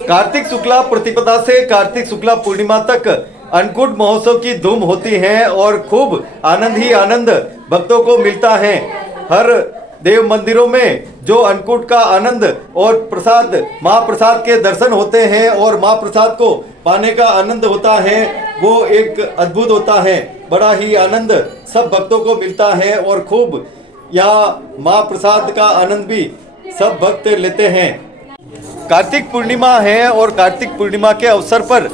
कार्तिक शुक्ला प्रतिपदा से कार्तिक शुक्ला पूर्णिमा तक अन्नकूट महोत्सव की धूम होती है और खूब आनंद ही आनंद भक्तों को मिलता है। हर देव मंदिरों में जो अन्नकूट का आनंद और प्रसाद महाप्रसाद के दर्शन होते हैं और महाप्रसाद को पाने का आनंद होता है, वो एक अद्भुत होता है। बड़ा ही आनंद सब भक्तों को मिलता है और खूब यहाँ महाप्रसाद का आनंद भी सब भक्त लेते हैं। कार्तिक पूर्णिमा है और कार्तिक पूर्णिमा के अवसर पर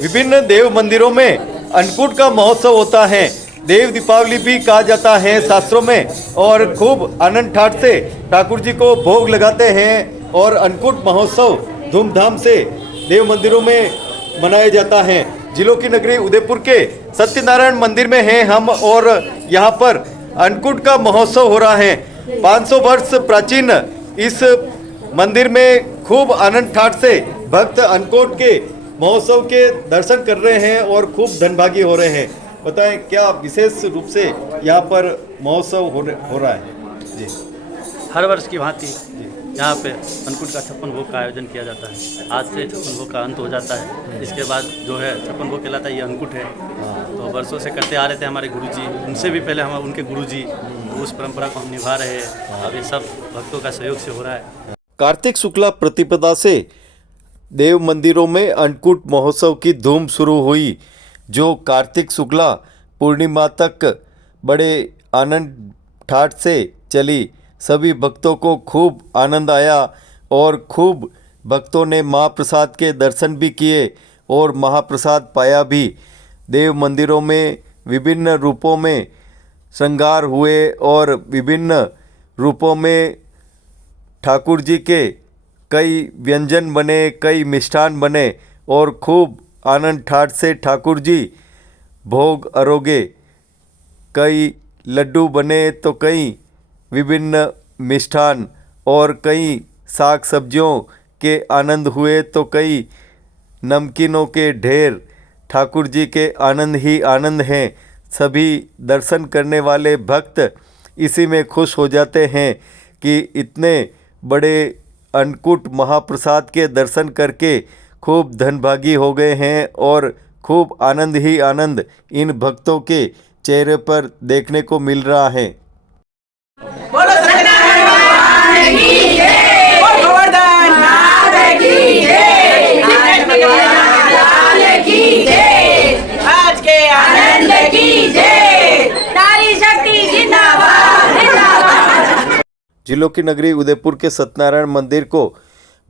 विभिन्न देव मंदिरों में अन्नकूट का महोत्सव होता है। देव दीपावली भी कहा जाता है शास्त्रों में और खूब आनंद ठाट से ठाकुर जी को भोग लगाते हैं और अन्नकूट महोत्सव धूमधाम से देव मंदिरों में मनाया जाता है। जिलों की नगरी उदयपुर के सत्यनारायण मंदिर में हैं हम और यहाँ पर अन्नकूट का महोत्सव हो रहा है। 500 वर्ष प्राचीन इस मंदिर में खूब आनंद ठाट से भक्त अन्नकूट के महोत्सव के दर्शन कर रहे हैं और खूब धनभागी हो रहे हैं। बताएं क्या विशेष रूप से यहाँ पर महोत्सव हो रहा है? जी, हर वर्ष की भांति यहाँ पे अन्नकूट का 56 भोग का आयोजन किया जाता है। आज से 56 भोग का अंत हो जाता है। इसके बाद जो है 56 भोग कहलाता है, ये अन्नकूट है। तो वर्षों से करते आ रहे थे हमारे गुरुजी, उनसे भी पहले हम उनके गुरुजी, तो उस परंपरा को हम निभा रहे हैं। अब ये सब भक्तों का सहयोग से हो रहा है। कार्तिक शुक्ला प्रतिपदा से देव मंदिरों में अन्नकूट महोत्सव की धूम शुरू हुई, जो कार्तिक शुक्ला पूर्णिमा तक बड़े आनंद ठाट से चली। सभी भक्तों को खूब आनंद आया और खूब भक्तों ने महाप्रसाद के दर्शन भी किए और महाप्रसाद पाया भी। देव मंदिरों में विभिन्न रूपों में श्रृंगार हुए और विभिन्न रूपों में ठाकुर जी के कई व्यंजन बने, कई मिष्ठान बने और खूब आनंद ठाट से ठाकुर जी भोग अरोगे। कई लड्डू बने तो कई विभिन्न मिष्ठान और कई साग सब्जियों के आनंद हुए तो कई नमकीनों के ढेर। ठाकुर जी के आनंद ही आनंद हैं। सभी दर्शन करने वाले भक्त इसी में खुश हो जाते हैं कि इतने बड़े अन्नकूट महाप्रसाद के दर्शन करके खूब धनभागी हो गए हैं और खूब आनंद ही आनंद इन भक्तों के चेहरे पर देखने को मिल रहा है। बोलो सत्यनारायण भगवान की जय, बोल गोवर्धन नाथ की जय, लाल की जय, आज के आनंद की जय, नारी शक्ति जिंदाबाद जिंदाबाद। जिलों की नगरी उदयपुर के सत्यनारायण मंदिर को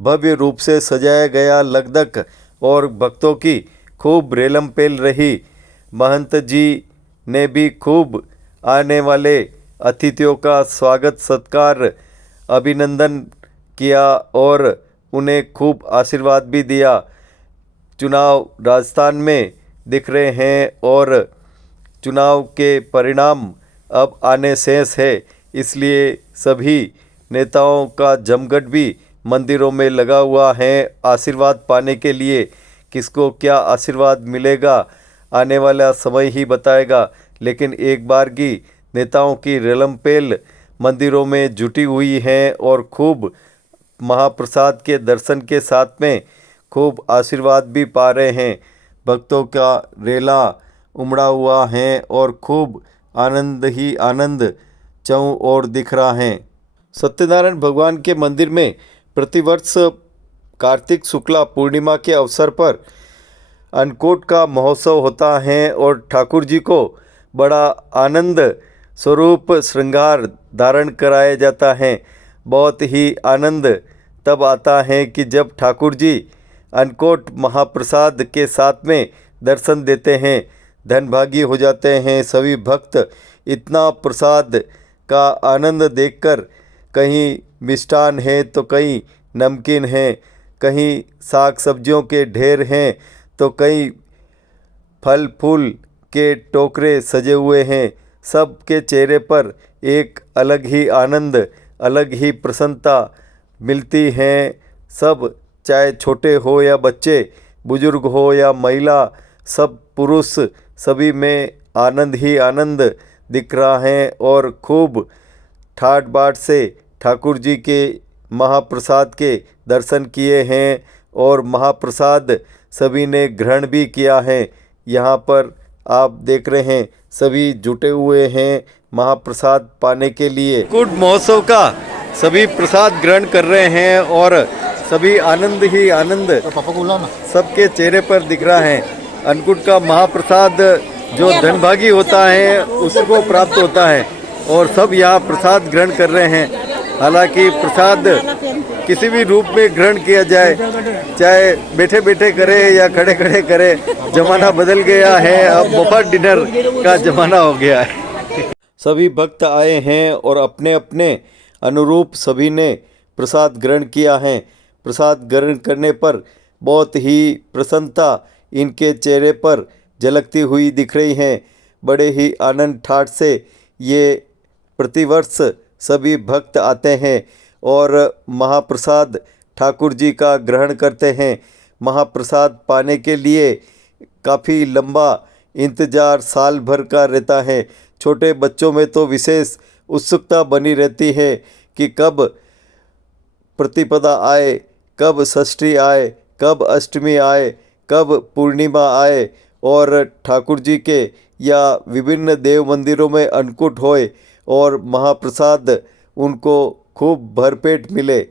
भव्य रूप से सजाया गया लगदक और भक्तों की खूब रेलम पेल रही। महंत जी ने भी खूब आने वाले अतिथियों का स्वागत सत्कार अभिनंदन किया और उन्हें खूब आशीर्वाद भी दिया। चुनाव राजस्थान में दिख रहे हैं और चुनाव के परिणाम अब आने शेष है, इसलिए सभी नेताओं का जमघट भी मंदिरों में लगा हुआ है आशीर्वाद पाने के लिए। किसको क्या आशीर्वाद मिलेगा आने वाला समय ही बताएगा, लेकिन एक बार की नेताओं की रेलमपेल मंदिरों में जुटी हुई हैं और खूब महाप्रसाद के दर्शन के साथ में खूब आशीर्वाद भी पा रहे हैं। भक्तों का रेला उमड़ा हुआ है और खूब आनंद ही आनंद चौं ओर दिख रहा है। सत्यनारायण भगवान के मंदिर में प्रतिवर्ष कार्तिक शुक्ला पूर्णिमा के अवसर पर अन्नकूट का महोत्सव होता है और ठाकुर जी को बड़ा आनंद स्वरूप श्रृंगार धारण कराया जाता है। बहुत ही आनंद तब आता है कि जब ठाकुर जी अन्नकूट महाप्रसाद के साथ में दर्शन देते हैं, धनभागी हो जाते हैं सभी भक्त। इतना प्रसाद का आनंद देखकर कहीं मिष्ठान है तो कहीं नमकीन है, कहीं साग सब्जियों के ढेर हैं तो कहीं फल फूल के टोकरे सजे हुए हैं। सब के चेहरे पर एक अलग ही आनंद, अलग ही प्रसन्नता मिलती है। सब चाहे छोटे हो या बच्चे, बुजुर्ग हो या महिला, सब पुरुष, सभी में आनंद ही आनंद दिख रहा है और खूब ठाट बाट से ठाकुर जी के महाप्रसाद के दर्शन किए हैं और महाप्रसाद सभी ने ग्रहण भी किया है। यहाँ पर आप देख रहे हैं सभी जुटे हुए हैं महाप्रसाद पाने के लिए। कुट महोत्सव का सभी प्रसाद ग्रहण कर रहे हैं और सभी आनंद ही आनंद सबके चेहरे पर दिख रहा है। अन्नकूट का महाप्रसाद जो धनभागी होता है उसको प्राप्त होता है और सब यहाँ प्रसाद ग्रहण कर रहे हैं। हालांकि प्रसाद किसी भी रूप में ग्रहण किया जाए, चाहे बैठे बैठे करे या खड़े खड़े करे, जमाना बदल गया है। अब मुफ्त डिनर का जमाना हो गया है। सभी भक्त आए हैं और अपने अपने अनुरूप सभी ने प्रसाद ग्रहण किया है। प्रसाद ग्रहण करने पर बहुत ही प्रसन्नता इनके चेहरे पर झलकती हुई दिख रही है। बड़े ही आनंद ठाठ से ये प्रतिवर्ष सभी भक्त आते हैं और महाप्रसाद ठाकुर जी का ग्रहण करते हैं। महाप्रसाद पाने के लिए काफ़ी लंबा इंतज़ार साल भर का रहता है। छोटे बच्चों में तो विशेष उत्सुकता बनी रहती है कि कब प्रतिपदा आए, कब षष्ठी आए, कब अष्टमी आए, कब पूर्णिमा आए और ठाकुर जी के या विभिन्न देव मंदिरों में अन्नकूट होए और महाप्रसाद उनको खूब भरपेट मिले।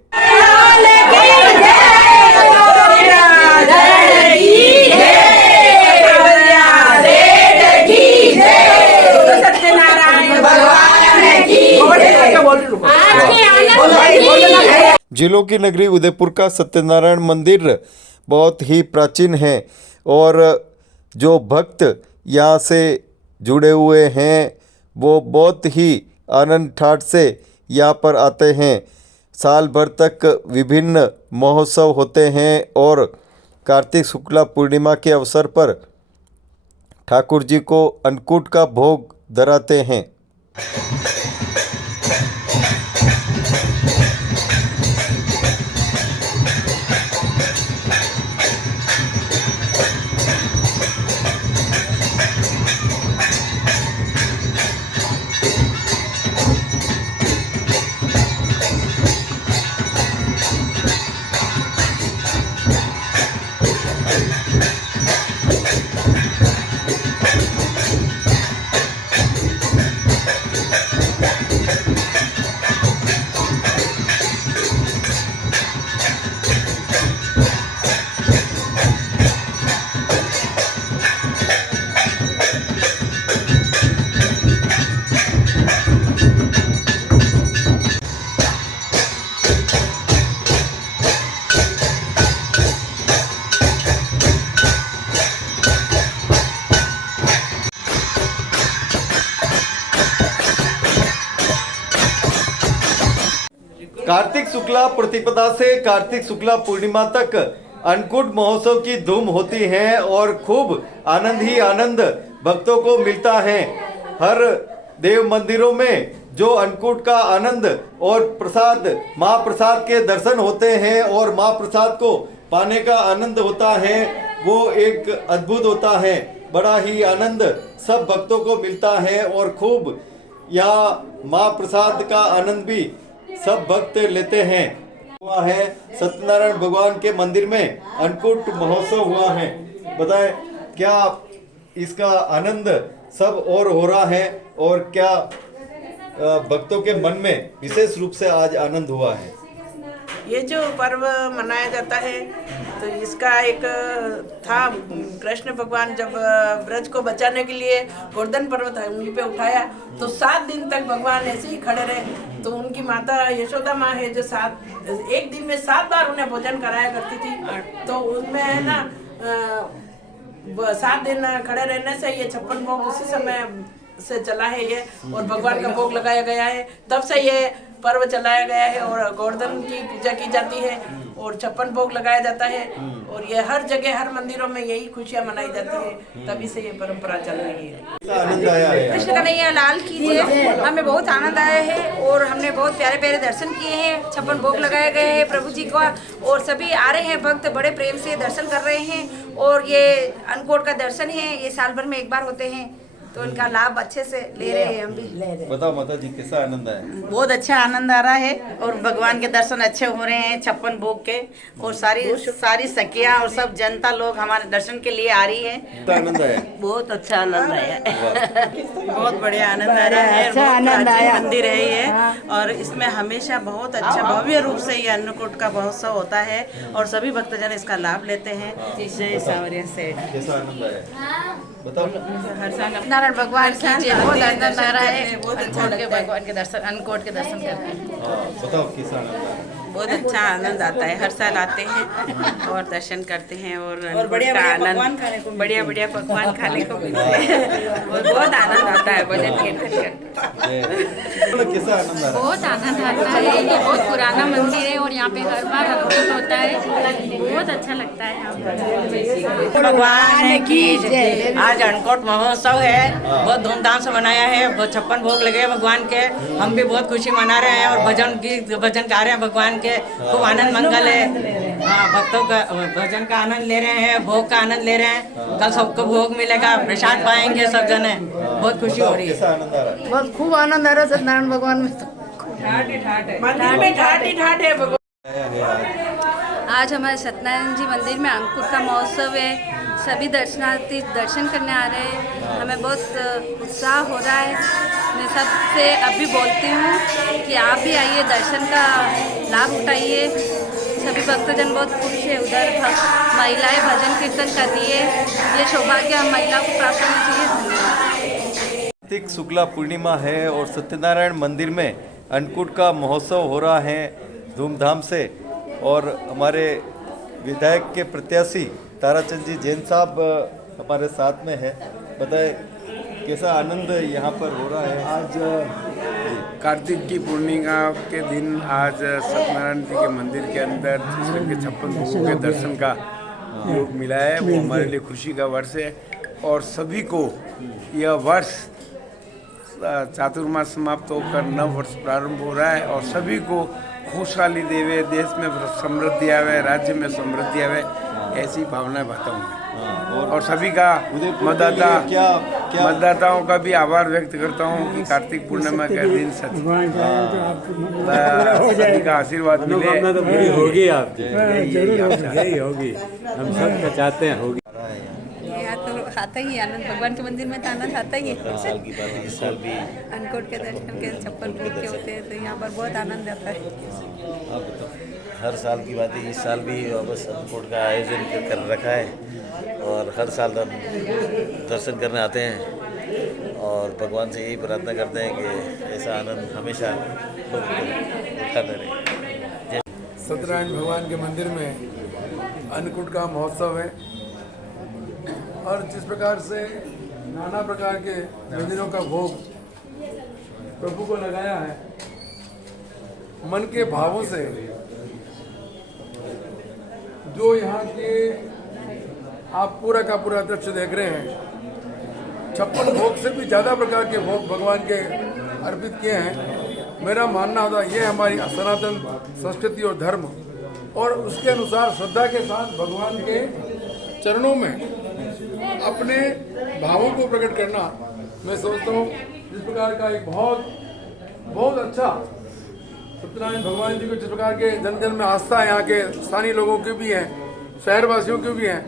जिलों की नगरी उदयपुर का सत्यनारायण मंदिर बहुत ही प्राचीन है और जो भक्त यहाँ से जुड़े हुए हैं वो बहुत ही आनंद ठाठ से यहाँ पर आते हैं। साल भर तक विभिन्न महोत्सव होते हैं और कार्तिक शुक्ला पूर्णिमा के अवसर पर ठाकुर जी को अन्नकूट का भोग धराते हैं। कार्तिक शुक्ला प्रतिपदा से कार्तिक शुक्ला पूर्णिमा तक अन्नकूट महोत्सव की धूम होती है और खूब आनंद ही आनंद भक्तों को मिलता है। हर देव मंदिरों में जो अन्नकूट का आनंद और प्रसाद महाप्रसाद के दर्शन होते हैं और महाप्रसाद को पाने का आनंद होता है वो एक अद्भुत होता है। बड़ा ही आनंद सब भक्तों को मिलता है और खूब यहाँ महाप्रसाद का आनंद भी सब भक्त लेते हैं। हुआ है सत्यनारायण भगवान के मंदिर में अन्नकूट महोत्सव हुआ है। बताएं क्या इसका आनंद सब और हो रहा है और क्या भक्तों के मन में विशेष रूप से आज आनंद हुआ है। ये जो पर्व मनाया जाता है तो इसका एक था, कृष्ण भगवान जब ब्रज को बचाने के लिए गोवर्धन पर्वत उंगली पे उठाया तो 7 दिन तक भगवान ऐसे ही खड़े रहे। तो उनकी माता यशोदा माँ है जो एक दिन में 7 बार उन्हें भोजन कराया करती थी। तो उनमें है ना 7 दिन खड़े रहने से ये 56 भोग उसी समय से चला है ये और भगवान का भोग लगाया गया है। तब से ये पर्व चलाया गया है और गोवर्धन की पूजा की जाती है और 56 भोग लगाया जाता है और ये हर जगह हर मंदिरों में यही खुशियाँ मनाई जाती है। तभी से ये परंपरा चल रही है। आनंद आया है। कृष्ण कन्हैया लाल कीजिए। हमें बहुत आनंद आया है और हमने बहुत प्यारे प्यारे दर्शन किए हैं। 56 भोग लगाए गए हैं प्रभु जी का और सभी आ रहे हैं भक्त बड़े प्रेम से दर्शन कर रहे हैं। और ये अन्नकूट का दर्शन है, ये साल भर में एक बार होते हैं। तो उनका लाभ अच्छे से ले रहे हैं हम भी। बताओ माता जी कैसा आनंद आया? बहुत अच्छा आनंद आ रहा है और भगवान के दर्शन अच्छे हो रहे हैं 56 भोग के, और सारी सखियां और सब जनता लोग हमारे दर्शन के लिए आ रही है। कितना आनंद आया? बहुत अच्छा आनंद आया। बहुत बढ़िया आनंद आ रहा है। अच्छा बहुत आनंद प्राचीन आया। मंदिर है ये, और इसमें हमेशा बहुत अच्छा भव्य रूप से ये अन्नकूट का महोत्सव होता है और सभी भक्तजन इसका लाभ लेते हैं। जय सावरिया सेठ। कैसा आनंद आया? बताओ। हर साल नारायण भगवान की जय, बहुत आनंद आ रहा है। बहुत अच्छा अन्नकूट के लगता है। भगवान के दर्शन, अन्नकूट के दर्शन करते हैं। हाँ, बताओ कैसा आनंद आया? बहुत अच्छा आनंद आता है। हर साल आते हैं और दर्शन करते हैं और अन्नकूट बढ़िया का बढ़िया आनंद, पकवान खाने को मिलते बढ़िया बढ़िया पकवान खाने को मिलते हैं और बहुत आनंद आता है भजन कीर्तन करते। कैसा आनंद आ रहा बहुत आनंद आता है। ये बहुत पुराना मंदिर है और यहाँ पे हर बार अन्नकूट होता है। बहुत अच्छा लगता है यहाँ पे। भगवान की जय। आज अन्नकूट महोत्सव है, बहुत धूमधाम से मनाया है। 56 भोग लगे हैं भगवान के, हम भी बहुत खुशी मना रहे हैं और भजन गा रहे हैं भगवान के। खूब आनंद मंगल है। भक्तों का भजन का आनंद ले रहे हैं, भोग का आनंद ले रहे हैं। कल सबको भोग मिलेगा, प्रसाद पाएंगे सब जने। बहुत खुशी हो रही है। कैसा आनंद आ रहा है? बहुत खूब आनंद आ रहा है सत्यनारायण भगवान में। मंदिर में ठाट ही ठाट है भगवान। आज हमारे सत्यनारायण जी मंदिर में अंकुर का महोत्सव है। सभी दर्शनार्थी दर्शन करने आ रहे हैं। हमें बहुत उत्साह हो रहा है। मैं सबसे अभी बोलती हूँ कि आप भी आइए, दर्शन का लाभ उठाइए। सभी भक्तजन बहुत खुश है। उधर महिलाएं भजन कीर्तन कर रही है। ये सौभाग्य हम महिला को प्राप्त होना चाहिए। धन्यवाद। कार्तिक शुक्ला पूर्णिमा है और सत्यनारायण मंदिर में अन्नकूट का महोत्सव हो रहा है धूमधाम से। और हमारे विधायक के प्रत्याशी ताराचंद जी जैन साहब हमारे साथ में है। बताएं कैसा आनंद यहाँ पर हो रहा है? आज कार्तिक की पूर्णिमा के दिन आज सत्यनारायण जी के मंदिर के अंदर जिसमें के 56 भोगों के दर्शन का योग मिला है, वो हमारे लिए खुशी का वर्ष है। और सभी को यह वर्ष चातुर्मास समाप्त होकर नव वर्ष प्रारंभ हो रहा है और सभी को खुशहाली देवे, देश में समृद्धि आवे, राज्य में समृद्धि आवे, ऐसी भावनाएं भाता हूँ। और सभी का मतदाताओं का भी आभार व्यक्त करता हूँ कि कार्तिक पूर्णिमा के दिन सभी का आशीर्वाद मिले। तो पूरी होगी आपकी, यही होगी, हम सब का चाहते हैं होगी। यहाँ तो आता ही आनंद, भगवान के मंदिर में तो आनंद आता ही है। साल की बात है, इस साल भी अन्नकूट के दर्शन के 56 भोग के होते हैं तो यहाँ पर बहुत आनंद आता है। हर साल की बात है, इस साल भी वापस अन्नकूट का आयोजन कर रखा है और हर साल हम दर्शन करने आते हैं और भगवान से यही प्रार्थना करते हैं कि ऐसा आनंद हमेशा उठाते रहे। सत्यनारायण भगवान के मंदिर में अन्नकूट का महोत्सव है और जिस प्रकार से नाना प्रकार के व्यंजनों का भोग प्रभु को लगाया है, मन के भावों से जो यहाँ के आप पूरा का पूरा दृश्य देख रहे हैं, 56 भोग से भी ज़्यादा प्रकार के भोग भगवान के अर्पित किए हैं। मेरा मानना होता है ये हमारी सनातन संस्कृति और धर्म और उसके अनुसार श्रद्धा के साथ भगवान के चरणों में अपने भावों को प्रकट करना, मैं सोचता हूँ जिस प्रकार का एक बहुत अच्छा सत्यनारायण भगवान जी को जिस प्रकार के जन जन में आस्था है, यहाँ के स्थानीय लोगों की भी है, शहरवासियों की भी है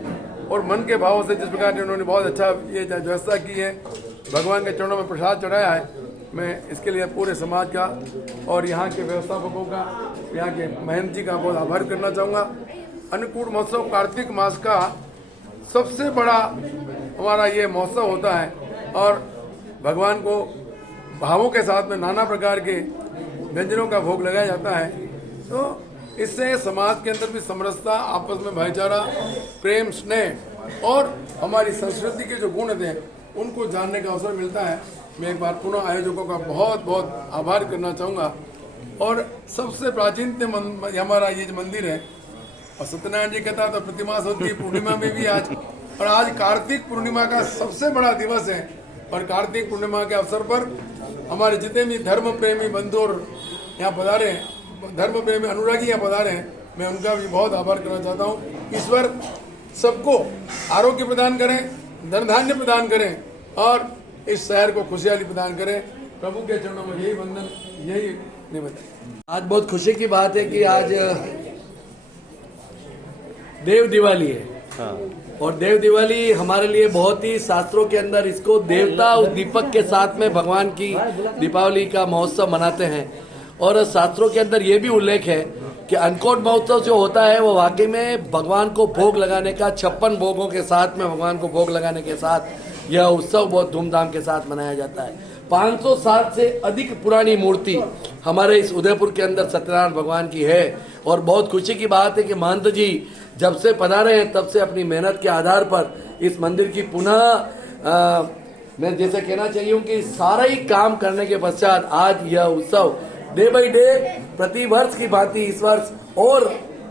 और मन के भावों से जिस प्रकार से उन्होंने बहुत अच्छा ये व्यवस्था की है, भगवान के चरणों में प्रसाद चढ़ाया है। मैं इसके लिए पूरे समाज का और यहाँ के व्यवस्थापकों का, यहाँ के महंत जी का बहुत आभार करना चाहूँगा। अन्नकूट महोत्सव कार्तिक मास का सबसे बड़ा हमारा ये महोत्सव होता है और भगवान को भावों के साथ में नाना प्रकार के व्यंजनों का भोग लगाया जाता है। तो इससे समाज के अंदर भी समरसता, आपस में भाईचारा, प्रेम, स्नेह और हमारी संस्कृति के जो गुण हैं उनको जानने का अवसर मिलता है। मैं एक बार पुनः आयोजकों का बहुत बहुत आभार करना चाहूँगा। और सबसे प्राचीनतम हमारा ये जो मंदिर है और सत्यनारायण जी कहता तो प्रतिमास होती है, पूर्णिमा में भी आज, और आज कार्तिक पूर्णिमा का सबसे बड़ा दिवस है। और कार्तिक पूर्णिमा के अवसर पर हमारे जितने भी धर्म प्रेमी बंधु यहाँ पधारे हैं, धर्म प्रेमी अनुरागी यहाँ पधारे हैं, मैं उनका भी बहुत आभार करना चाहता हूँ। ईश्वर सबको आरोग्य प्रदान करें, धन धान्य प्रदान करें और इस शहर को खुशहाली प्रदान करें। प्रभु के चरणों में यही वंदन, यही निवेदन। आज बहुत खुशी की बात है कि आज देव दिवाली है और देव दिवाली हमारे लिए बहुत ही शास्त्रों के अंदर इसको देवता उस दीपक के साथ में भगवान की दीपावली का महोत्सव मनाते हैं। और शास्त्रों के अंदर ये भी उल्लेख है कि अन्नकूट महोत्सव जो होता है वो वाकई में भगवान को भोग लगाने का 56 भोगों के साथ में भगवान को भोग लगाने के साथ यह उत्सव बहुत धूमधाम के साथ मनाया जाता है। 500 साल से अधिक पुरानी मूर्ति हमारे इस उदयपुर के अंदर सत्यनारायण भगवान की है और बहुत खुशी की बात है कि महंत जी जब से पधारे हैं तब से अपनी मेहनत के आधार पर इस मंदिर की पुनः मैं जैसे कहना चाहिए कि सारा ही काम करने के पश्चात आज यह उत्सव डे बाई डे प्रति वर्ष की भांति इस वर्ष और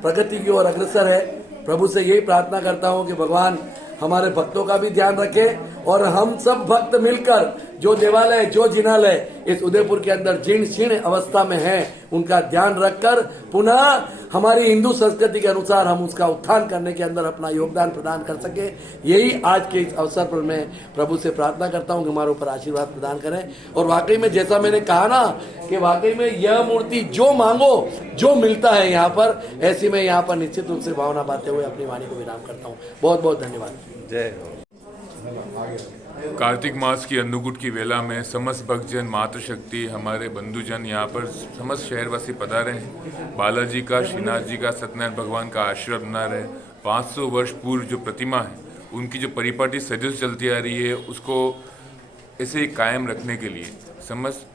प्रगति की ओर अग्रसर है। प्रभु से यही प्रार्थना करता हूं कि भगवान हमारे भक्तों का भी ध्यान रखे और हम सब भक्त मिलकर जो देवालय जो जिनालय इस उदयपुर के अंदर जीर्ण शीर्ण अवस्था में है उनका ध्यान रखकर पुनः हमारी हिंदू संस्कृति के अनुसार हम उसका उत्थान करने के अंदर अपना योगदान प्रदान कर सके। यही आज के इस अवसर पर मैं प्रभु से प्रार्थना करता हूं कि हमारे ऊपर आशीर्वाद प्रदान करें। और वाकई में जैसा मैंने कहा ना कि वाकई में यह मूर्ति जो मांगो जो मिलता है यहाँ पर, ऐसी में यहाँ पर निश्चित रूप से भावना पाते हुए अपनी वाणी को विराम करता हूँ। बहुत बहुत धन्यवाद। जय हो। कार्तिक मास की अन्नकूट की वेला में समस्त भक्तजन, मातृशक्ति, हमारे बंधुजन यहाँ पर समस्त शहरवासी पधारे हैं। बालाजी का, श्रीनाथ जी का, सत्यनारायण भगवान का आशीर्वाद बना रहे। 500 वर्ष पूर्व जो प्रतिमा है उनकी जो परिपाटी सदियों से चलती आ रही है उसको ऐसे ही कायम रखने के लिए समस्त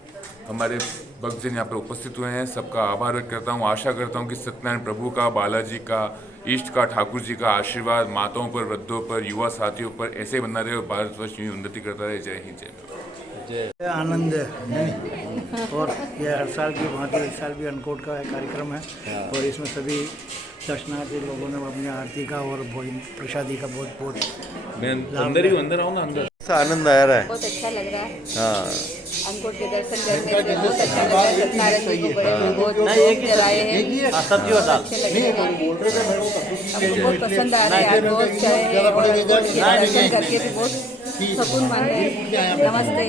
हमारे भक्तजन यहाँ पर उपस्थित हुए हैं। सबका आभार व्यक्त करता हूँ। आशा करता हूँ कि सत्यनारायण प्रभु का, बालाजी का, इष्ट का, ठाकुर जी का आशीर्वाद माताओं पर, वृद्धों पर, युवा साथियों पर ऐसे बना रहे और भारतवर्ष यूँ उन्नति करता रहे। जय हिंद, जय। आनंद है और यह हर साल की भांति इस साल भी अन्नकूट का कार्यक्रम है और इसमें सभी दर्शनार्थी लोगों ने अपनी आरती का और भोजन प्रसादी का बहुत बहुत अंदर ही अंदर आओ ना, अंदर ऐसा आनंद आ रहा है। बहुत अच्छा लग रहा है। हाँ, अन्नकूट के दर्शन करने से बहुत अच्छा लग रहा है। सत्यनारायण जी को बड़े बहुत भोग जलाए हैं, सब्जी और दाल अच्छे लग रहे हैं। हमको बहुत पसंद आ रहा है। आज बहुत चाहे और अन्नकूट के दर्शन करके भी बहुत सुकून मान रहे हैं। नमस्ते।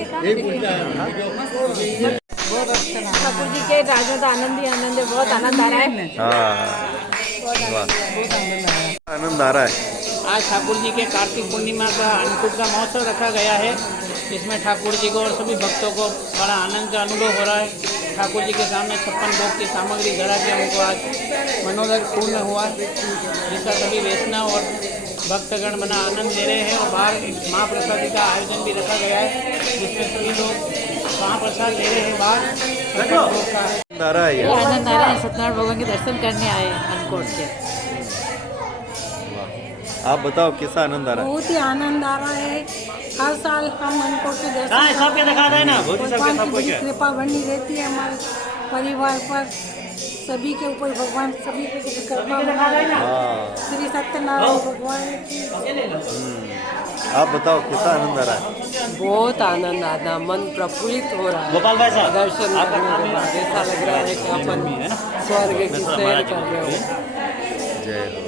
ठाकुर जी के राजा तो आनंद ही आनंद है। बहुत आनंद आ रहा है। आनंद आ रहा है। आज ठाकुर जी के कार्तिक पूर्णिमा का अन्नकूट का महोत्सव रखा गया है। इसमें ठाकुर जी को और सभी भक्तों को बड़ा आनंद का अनुभव हो रहा है। ठाकुर जी के सामने 56 भोग की सामग्री धरा के हमको आज मनोरथ पूर्ण हुआ, जिसका सभी वैष्णव और भक्तगण बना आनंद ले रहे हैं। और बाहर महाप्रसादी का आयोजन भी रखा गया है जिसमें सभी लोग महाप्रसाद ले रहे हैं। बाहर आनंद आ रहा है। सत्यनारायण भगवान के दर्शन करने आए अन्नकूट के। आप बताओ कैसा आनंद आ रहा है? बहुत ही आनंद आ रहा है। हर साल हम अन्नकूट के दर्शन सबके दिखा देना, भगवान की कृपा बनी रहती है हमारे परिवार पर, सभी के ऊपर भगवान सभी को कृपा बना। श्री सत्यनारायण भगवान की। आप बताओ कैसा आनंद आ रहा है? बहुत आनंद आ रहा, मन प्रफुल्लित हो रहा है। गोपाल भाई साहब, दर्शन करने के बाद ऐसा लग रहा है कि अपन स्वर्ग की सैर कर रहे हो। जय हो।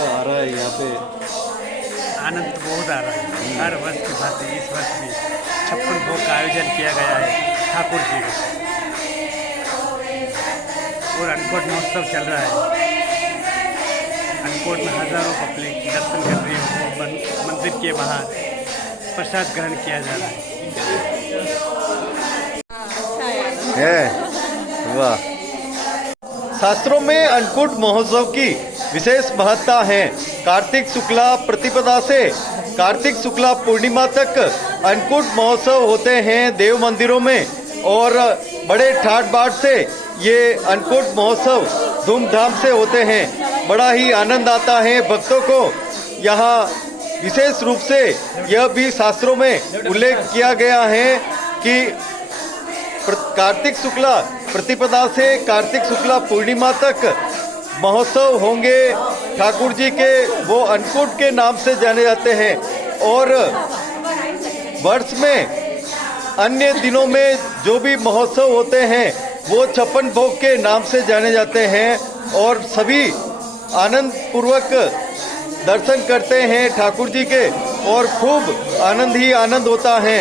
आ रहा है यहाँ पे। आनंद तो बहुत आ रहा है। हर वर्ष की भांति इस वर्ष भी 56 भोग का आयोजन किया गया है ठाकुर जी का और अन्नकूट महोत्सव चल रहा है। अन्नकूट में हजारों पब्लिक दर्शन कर रही है। मंदिर के बाहर प्रसाद ग्रहण किया जा रहा है। वाह। शास्त्रों में अन्नकूट महोत्सव की विशेष महत्ता है। कार्तिक शुक्ला प्रतिपदा से कार्तिक शुक्ला पूर्णिमा तक अन्नकूट महोत्सव होते हैं देव मंदिरों में और बड़े ठाट बाट से ये अन्नकूट महोत्सव धूमधाम से होते हैं। बड़ा ही आनंद आता है भक्तों को। यहाँ विशेष रूप से यह भी शास्त्रों में उल्लेख किया गया है कि कार्तिक शुक्ला प्रतिपदा से कार्तिक शुक्ला पूर्णिमा तक महोत्सव होंगे ठाकुर जी के। वो अन्नकूट के नाम से जाने जाते हैं और वर्ष में अन्य दिनों में जो भी महोत्सव होते हैं वो 56 भोग के नाम से जाने जाते हैं और सभी आनंद पूर्वक दर्शन करते हैं ठाकुर जी के और खूब आनंद ही आनंद होता है।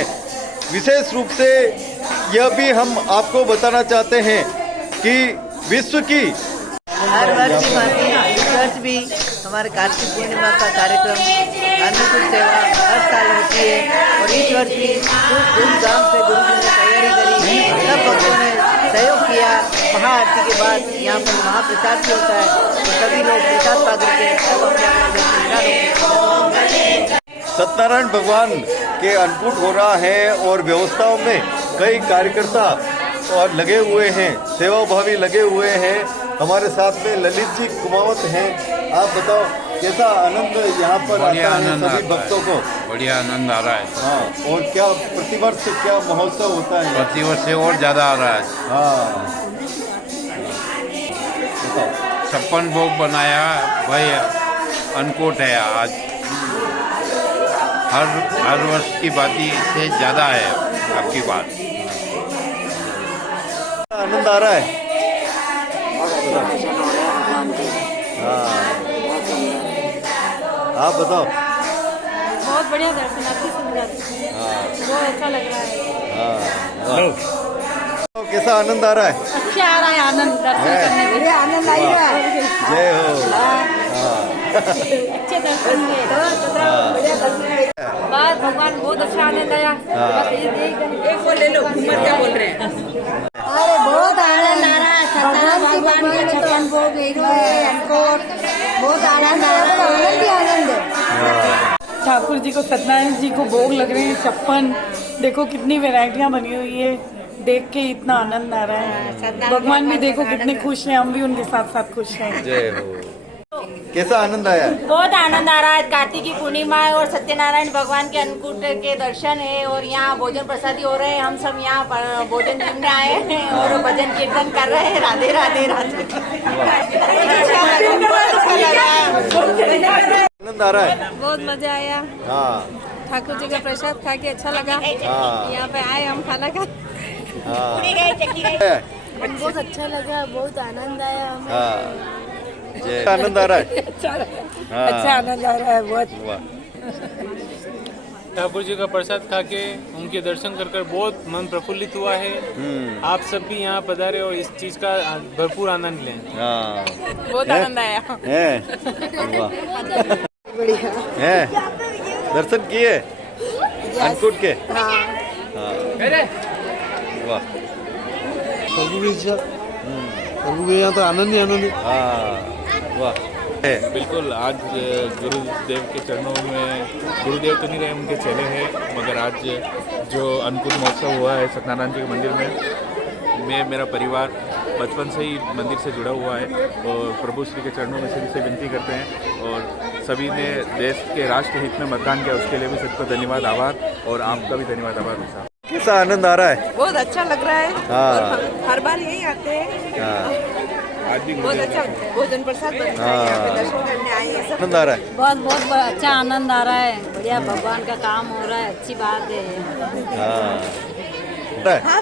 विशेष रूप से यह भी हम आपको बताना चाहते हैं कि विश्व की हर वर्ष की भांति इस वर्ष भी हमारे कार्तिक पूर्णिमा का कार्यक्रम अन्नकूट सेवा हर साल होती है और इस वर्ष भी खूब धूमधाम से गुरु जी ने तैयारी करी। सब भक्तों ने सहयोग किया। महाआरती के बाद यहाँ पर महाप्रसाद भी होता है तो सभी लोग प्रसाद पा करके सब अपने सत्यनारायण भगवान के अन्नकूट हो रहा है और व्यवस्थाओं में कई कार्यकर्ता और लगे हुए हैं, सेवाभावी लगे हुए हैं। हमारे साथ में ललित जी कुमावत हैं। आप बताओ कैसा आनंद यहाँ पर आता है सभी भक्तों को? बढ़िया आनंद आ रहा है। हाँ, और क्या प्रतिवर्ष क्या महोत्सव होता है? प्रतिवर्ष से और ज्यादा आ रहा है। हाँ, 56 भोग बनाया भाई, अन्नकूट है आज। हर वर्ष की बाती से ज्यादा है आपकी बात। आनंद आ रहा है। हाँ, आप बताओ। बहुत बढ़िया दर्शनार्थी सुन जाते हैं। बहुत अच्छा लग रहा है। हाँ, कैसा आनंद आ रहा है? अच्छा आ रहा है आनंद दर्शन करने में। आनंद आई है। जय हो। अच्छे दर्शन हुए। बस भगवान बहुत अच्छा आनंद आया। बस एक वो ले लो, उम्र क्या बोल रहे हैं? अरे बहुत आनंद आ रहा है। सत्यनारायण भगवान के 56 भोग बहुत आनंद आ रहा है। आनंद ही आनंद है। ठाकुर जी को, सत्यनारायण जी को भोग लग रहे हैं 56। देखो कितनी वैरायटियां बनी हुई है, देख के इतना आनंद आ रहा है। भगवान भी देखो कितने खुश हैं, हम भी उनके साथ साथ खुश हैं। जय हो। कैसा आनंद आया? बहुत आनंद आ रहा है। कार्तिक की पूर्णिमा है और सत्यनारायण भगवान के अन्नकूट के दर्शन है और यहाँ भोजन प्रसादी हो रहे हैं। हम सब यहाँ पर भोजन करने आए हैं और भजन कीर्तन कर रहे हैं। राधे राधे राधे। आनंद आ रहा है। बहुत मजा आया। हाँ, ठाकुर जी का प्रसाद खा के अच्छा लगा। हाँ। यहाँ पे आए हम खाना खा। हाँ। बहुत अच्छा लगा, बहुत आनंद आया हमें। हाँ, आनंद आ रहा है। अच्छा आनंद आ रहा है बहुत। ठाकुर जी का प्रसाद खा के उनके दर्शन कर कर बहुत मन प्रफुल्लित हुआ है। आप सब भी यहाँ पधारे और इस चीज का भरपूर आनंद लें। बहुत आनंद आया। बढ़िया है। दर्शन किए अन्नकूट के? हाँ। वाह, प्रभु के यहाँ तो आनंद ही आनंद है। हाँ, वाह। बिल्कुल, आज गुरुदेव के चरणों में, गुरुदेव तो नहीं रहे, उनके चेले हैं, मगर आज जो अन्नकूट महोत्सव हुआ है सत्यनारायण जी के मंदिर में, मैं मेरा परिवार बचपन से ही मंदिर से जुड़ा हुआ है और प्रभु श्री के चरणों में सभी से विनती करते हैं और सभी ने देश के राष्ट्र हित में मतदान किया, उसके लिए भी सबको धन्यवाद, आभार, और आपका भी धन्यवाद, आभार साहब। कैसा आनंद आ रहा है? बहुत अच्छा लग रहा है। हाँ। और हर बार यही आते हैं। हाँ। आज भी बहुत अच्छा भोजन प्रसाद बनता है। यहाँ पे दर्शन करने आए हैं सब। आनंद आ रहा है। बहुत बहुत अच्छा आनंद आ रहा है। बढ़िया भगवान का काम हो रहा है, अच्छी बात है। हाँ।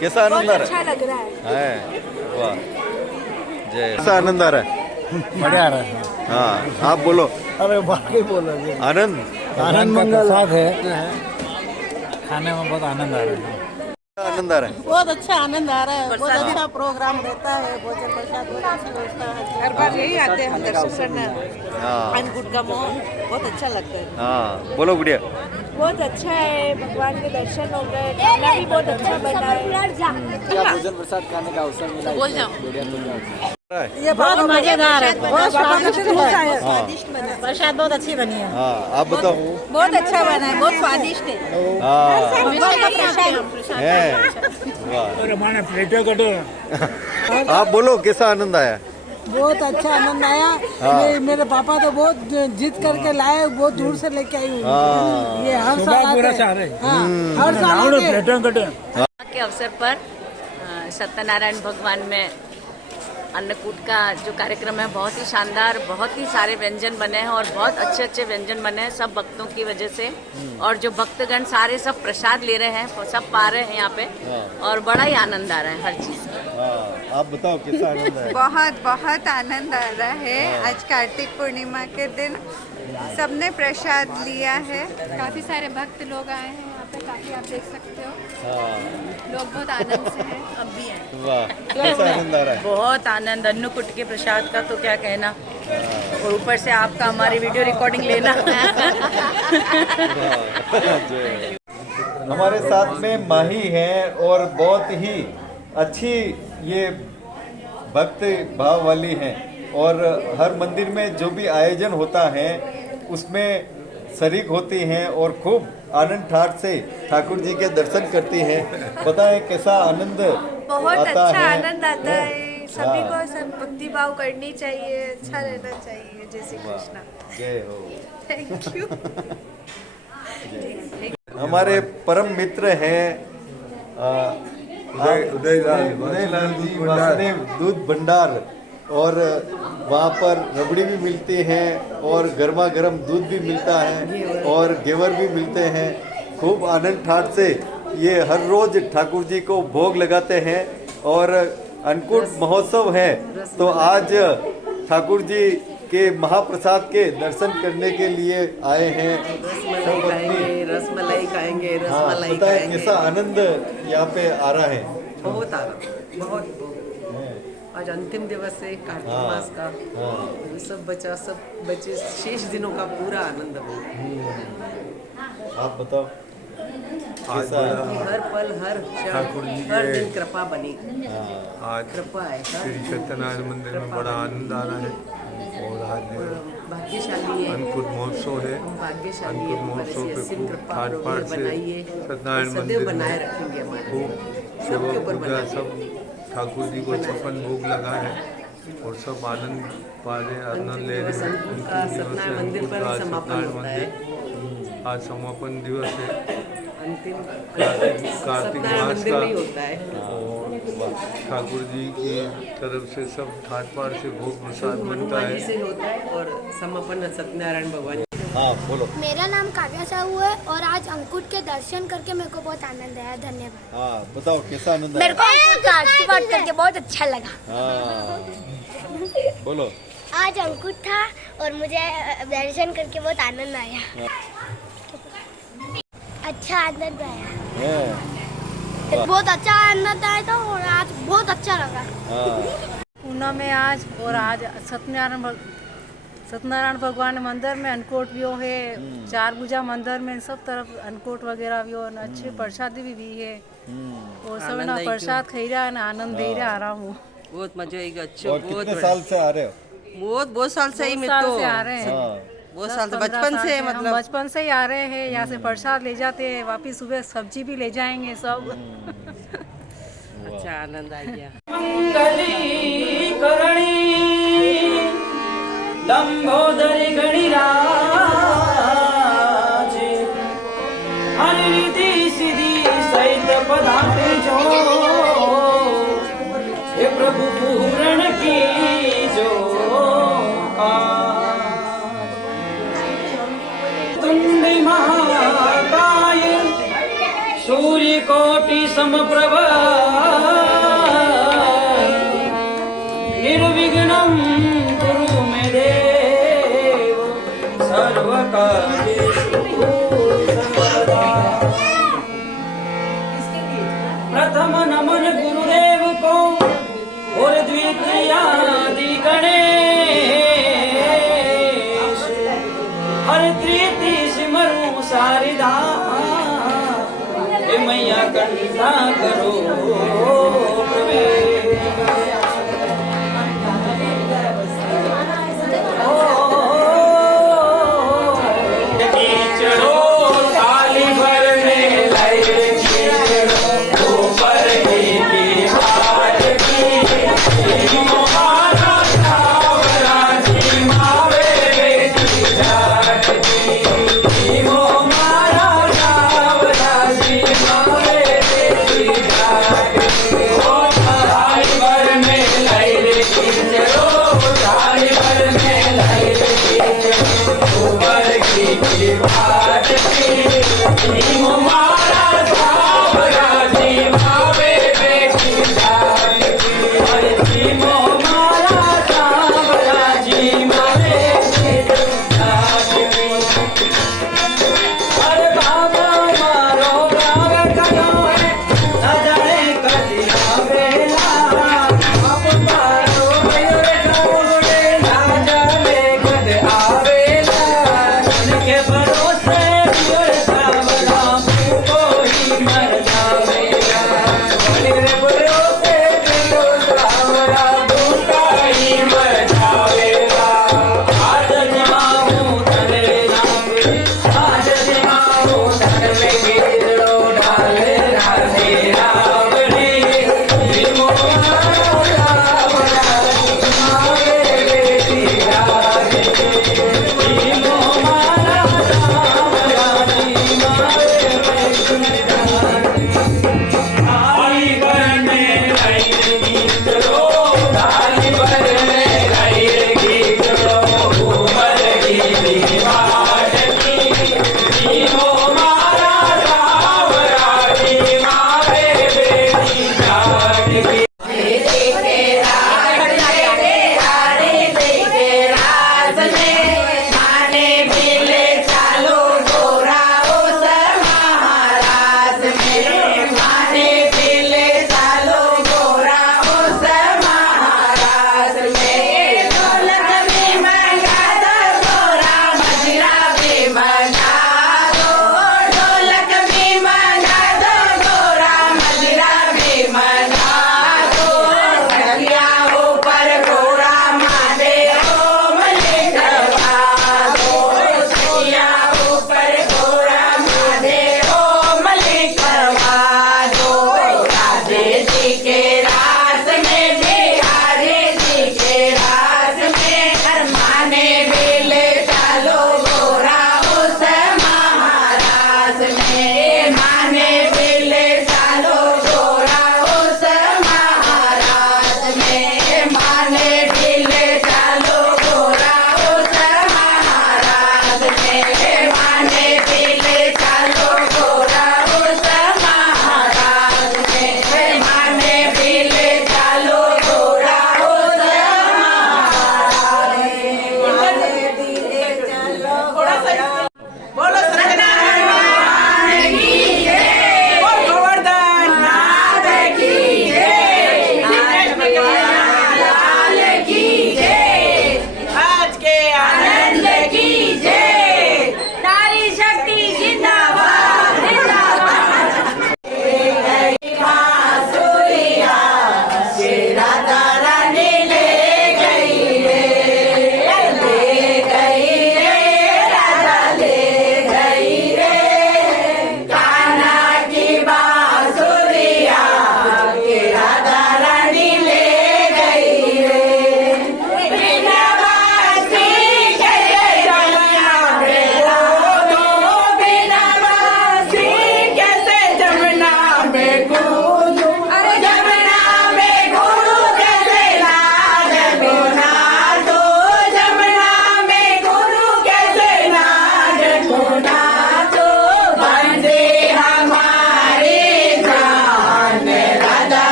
कैसा आनंद आ रहा है? अच्छा लग रहा है। वाह, जय। कैसा आनंद आ रहा है? बढ़िया आ रहा है। हाँ, आप बोलो। अरे बाकी बोलो। आनंद मंगल साथ है। खाने में बहुत आनंद आ रहा है। आनंद आ रहा है। बहुत अच्छा आनंद आ रहा है। बहुत अच्छा प्रोग्राम रहता है। भोजन प्रसाद बहुत अच्छा व्यवस्था है। हर बार यही आते हैं हम दर्शन करने। हाँ। अन्नकूट का माहौल बहुत अच्छा लगता है। हाँ, बोलो गुड़िया। बहुत अच्छा है, भगवान के दर्शन हो गए, खाना भी बहुत अच्छा बना है। भोजन प्रसाद खाने का अवसर मिला। बोल जाओ। ये बहुत मजेदार है, बहुत स्वादिष्ट बना। प्रसाद बहुत अच्छी बनी है। हाँ, आप बताओ। बहुत अच्छा बना है, बहुत स्वादिष्ट है। हाँ, आप बोलो कैसा आनंद आया? बहुत अच्छा आनंद आया। हाँ। मेरे पापा तो बहुत जिद करके लाए, बहुत दूर से लेके आई हूँ। हाँ। ये हर साल आते हैं। हाँ, हर साल के अवसर पर सत्यनारायण भगवान में अन्नकूट का जो कार्यक्रम है बहुत ही शानदार, बहुत ही सारे व्यंजन बने हैं और बहुत अच्छे अच्छे व्यंजन बने हैं सब भक्तों की वजह से। और जो भक्तगण सारे सब प्रसाद ले रहे हैं, सब पा रहे हैं यहाँ पे और बड़ा ही आनंद आ रहा है हर चीज़ का। आप बताओ कैसा आनंद है? बहुत बहुत आनंद आ रहा है। आज कार्तिक पूर्णिमा के दिन सबने प्रसाद लिया है। काफ़ी सारे भक्त लोग आए हैं यहाँ पे, काफ़ी आप देख सकते हो। लोग बहुत आनंद से हैं, अब भी हैं। वाह, कैसा आनंद आ रहा है? बहुत आनंद, अन्नकूट के प्रसाद का तो क्या कहना, और ऊपर से आपका हमारी वीडियो रिकॉर्डिंग लेना। हमारे साथ में माही हैं और बहुत ही अच्छी ये भक्त भाव वाली हैं और हर मंदिर में जो भी आयोजन होता है उसमें शरीक होती हैं और खूब आनंद ठाट से ठाकुर जी के दर्शन करती हैं। बताएं कैसा आनंद बहुत आता अच्छा है? आनंद आता है। सभी को सब भक्ति भाव करनी चाहिए, अच्छा रहना चाहिए। जय श्री कृष्णा। जय हो। Thank you. हमारे परम मित्र हैं उदयलाल जी वासुदेव दूध भंडार, और वहाँ पर रबड़ी भी मिलती हैं और गर्मा गर्म दूध भी मिलता है और घेवर भी मिलते हैं। खूब आनंद ठाट से ये हर रोज ठाकुर जी को भोग लगाते हैं और अन्नकूट महोत्सव है तो आज ठाकुर जी के महाप्रसाद के दर्शन करने के लिए आए हैं। रसमलाई खाएंगे, हाँ, रसमलाई बताएं खाएंगे। कैसा आनंद यहाँ पे आ रहा है? बहुत आ रहा, बहुत। आज अंतिम दिवस है कार्तिक मास का। सब बचे शेष दिनों का पूरा आनंद है। आप बताओ कैसा है? हर पल हर ठाकुर जी हर के दिन कृपा बनी। आज कृपा है श्री सत्यनारायण मंदिर में बड़ा आनंद आ रहा है और आज भाग्यशाली है। अन्नकूट महोत्सव है। भाग्यशाली अन्नकूट है। महोत्सव पे ऐसी खूब कृपा ठाट बाट से बनाइए, सत्यनारायण सदैव मंदिर बनाए में रखेंगे हमारे। खूब सेवा पूजा सब ठाकुर जी को 56 भोग लगा है और सब आनंद पा रहे, आनंद ले रहे हैं। सत्यनारायण मंदिर पर ही समापन होता है। आज समापन दिवस है अंतिम कार्तिक मास मंदिर का में ही होता है। और ठाकुर जी की तरफ से सब ठाट बाट से भोग प्रसाद बनता हनुमान जी है। से होता है और समापन सत्यनारायण भगवान। हाँ बोलो। मेरा नाम काव्या साहू है और आज अंकुट के दर्शन करके मेरे को बहुत आनंद आया। धन्यवाद। हाँ बताओ कैसा आनंद मेरे आया? को अंकुट का आशीर्वाद करके बहुत अच्छा लगा। हाँ बोलो। आज अंकुट था और मुझे दर्शन करके बहुत आनंद आया। अच्छा आनंद आया। बहुत अच्छा आनंद आया था और आज बहुत अच्छा लगा। पूना में आज और आज सत्यनारायण भगवान मंदिर में अन्नकूट भी है। चार भुजा मंदिर में सब तरफ अन्नकूट वगैरह भी और अच्छे प्रसाद भी है और सब ना प्रसाद खाई रहा है ना आनंद दे रहा आराम हूँ। बहुत मजा आएगा। अच्छे और कितने साल से आ रहे हो? बहुत साल से ही। बहुत साल से आ रहे हैं। बहुत साल से बचपन से हम बचपन से ही आ रहे हैं। यहाँ से प्रसाद ले जाते हैं, वापिस सुबह सब्जी भी ले जाएंगे सब। अच्छा आनंद आ गया। मंगली करणी लंबोदरी गणिराज हरि रिद्धि सिद्धि सहित पधारे जो हे प्रभु पूरण की जो तुंड महाकाय सूर्य कोटि समप्रभ निर्विघ्नं कुरु मे देव सर्वकार्येषु सर्वदा। प्रथम नमन गुरुदेव को और द्वितीयादि गणेश हर तृतीय सिमरु सारिदा हे मैया कंठा करो प्रवेश।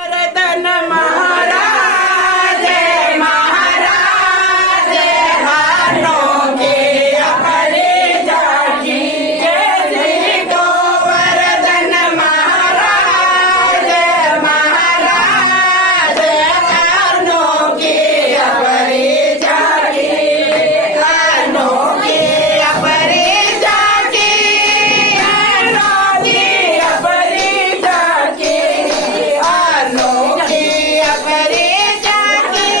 वरदन महाराज महाराज हाथों के अपने जाकी श्री गोवर्धन महाराज महाराज हाथों के अपने जाकी हाथों के अपने जाकी हाथों के अपने जाकी हाथों के अपने जाकी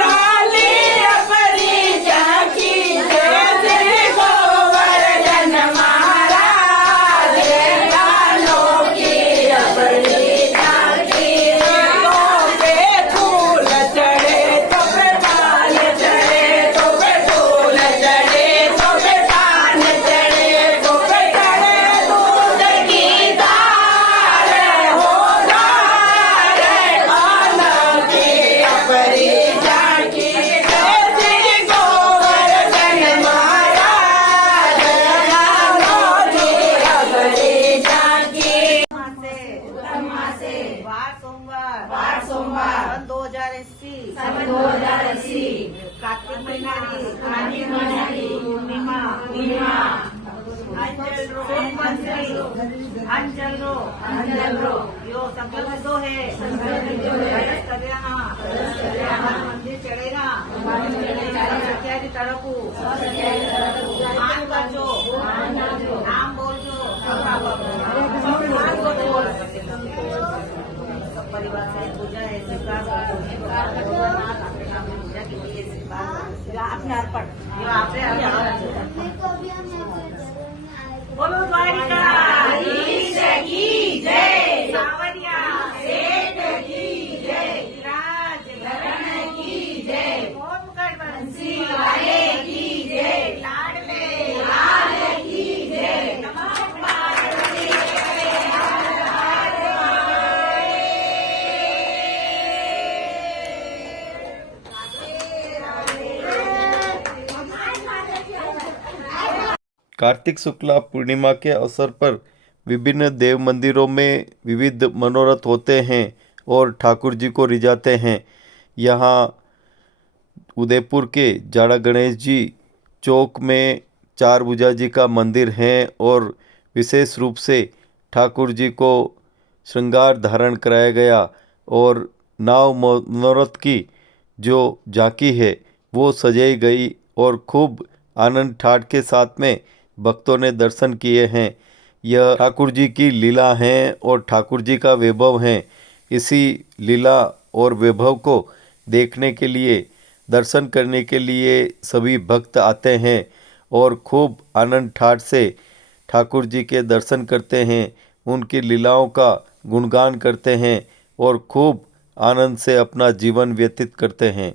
रोली अपनी जाकी जैसे गोवर्धन महाराज हाथों के अपने जाकी तो पे फूल चढ़े तो पे पान चढ़े तो पे फूल चढ़े तो पे पान चढ़े तो पे चढ़े दूध की दाल हो दाल खाना की अपनी जाकी जैसे गोवर्धन महाराज हाथों की अपनी जाकी वार सोमवार 2080 कार्तिक महीनारी पूर्णिमा अंजल रो यो संकल्प जो है मंदिर चढ़ेगा सत्यादि तड़पू मान कर जो नाम बोल जो सब परिवार से पूजा है अपने अर्पण आपने बोलो द्वारिकाधीश की जय सावरिया सेठ की जय राजधरण की जय ओमकार बंसी वाले की जय लाडले लाल की जय नमः पार्वती कार्तिक शुक्ला पूर्णिमा के अवसर पर विभिन्न देव मंदिरों में विविध मनोरथ होते हैं और ठाकुर जी को रिझाते हैं। यहाँ उदयपुर के जाड़ा गणेश जी चौक में चार भुजा जी का मंदिर है और विशेष रूप से ठाकुर जी को श्रृंगार धारण कराया गया और नाव मनोरथ की जो झांकी है वो सजाई गई और खूब आनंद ठाठ के साथ में भक्तों ने दर्शन किए हैं। यह ठाकुर जी की लीला है और ठाकुर जी का वैभव है। इसी लीला और वैभव को देखने के लिए, दर्शन करने के लिए सभी भक्त आते हैं और खूब आनंद ठाठ से ठाकुर जी के दर्शन करते हैं, उनकी लीलाओं का गुणगान करते हैं और खूब आनंद से अपना जीवन व्यतीत करते हैं।